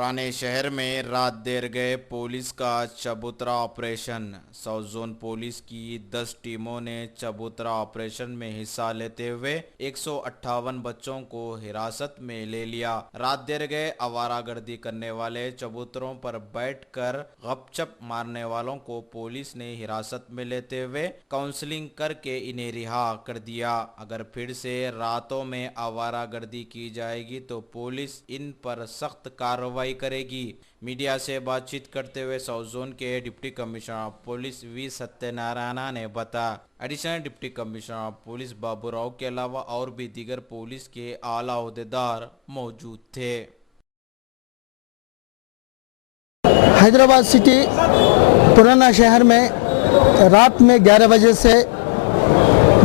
पुराने शहर में रात देर गए पुलिस का चबूतरा ऑपरेशन। साउथ जोन पुलिस की 10 टीमों ने चबूतरा ऑपरेशन में हिस्सा लेते हुए 158 बच्चों को हिरासत में ले लिया। रात देर गए आवारागर्दी करने वाले चबूतरों पर बैठकर गपशप मारने वालों को पुलिस ने हिरासत में लेते हुए काउंसलिंग करके इन्हें रिहा कर दिया। अगर फिर से रातों में आवारागर्दी की जाएगी तो पुलिस इन पर सख्त कार्रवाई करेगी। मीडिया से बातचीत करते हुए साउथ जोन के deputy commissioner of police V Satyanarayana ने बताया। Additional deputy commissioner of police Babu Rao के अलावा और भी दीगर पुलिस के आला ओहदेदार मौजूद थे। हैदराबाद सिटी पुराना शहर में रात में 11 बजे से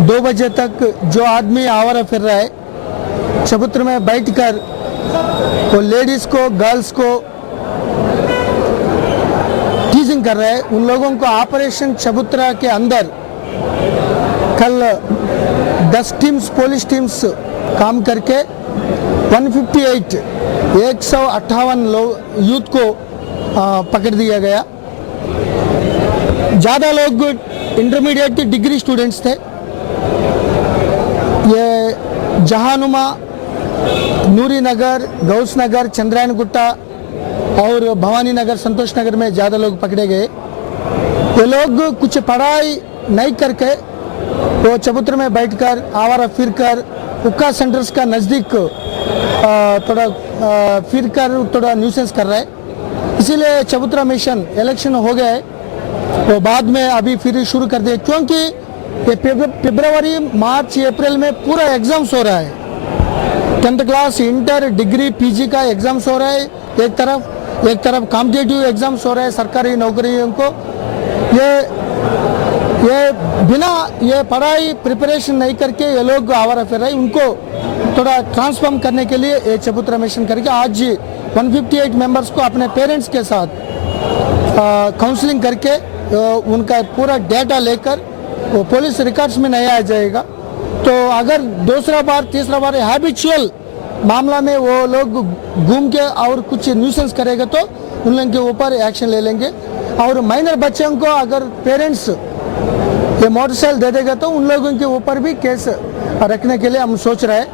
2 बजे तक जो आदमी आवारा फिर रहा है, चबूतरे में बैठकर वो लेडीज को, गर्ल्स को टीजिंग कर रहे हैं, उन लोगों को ऑपरेशन चबूतरा के अंदर कल 10 टीम्स, पुलिस टीम्स काम करके 158 लोग यूथ को पकड़ दिया गया। ज़्यादा लोग इंटरमीडिएट डिग्री स्टूडेंट्स थे। ये जहानुमा, नूरी नगर, गौस नगर, चंद्रायन गुट्टा और भवानी नगर, संतोष नगर में ज़्यादा लोग पकड़े गए। ये लोग कुछ पढ़ाई नहीं करके वो चबूतरे में बैठकर आवारा फिरकर हुक्का सेंटर्स का नज़दीक थोड़ा फिरकर थोड़ा न्यूसेंस कर रहे हैं। इसीलिए चबूतरा मिशन इलेक्शन हो गए तो बाद में अभी फिर शुरू कर दिए, क्योंकि ये फरवरी, मार्च, अप्रैल में पूरा एग्जाम्स हो रहा है। 10th class, inter, degree, PG का एग्जाम्स हो रहा है। एक तरफ कॉम्पिटिटिव एग्जाम्स हो रहे हैं सरकारी नौकरियों को। ये बिना ये पढ़ाई प्रिपरेशन नहीं करके ये लोग आवारा फिर रहे हैं। उनको थोड़ा ट्रांसफॉर्म करने के लिए ये चबूतरा मिशन करके आज 158 मेंबर्स को अपने पेरेंट्स के साथ काउंसलिंग करके उनका पूरा डेटा लेकर वो पुलिस रिकॉर्ड्स में नहीं आ जाएगा। तो अगर दूसरा बार, तीसरा बार हैबिचुअल मामला में वो लोग घूम के और कुछ न्यूसेंस करेगा तो उन लोगों के ऊपर एक्शन ले लेंगे। और माइनर बच्चों को अगर पेरेंट्स ये मोटरसाइकिल दे देगा तो उन लोगों के ऊपर भी केस रखने के लिए हम सोच रहे हैं।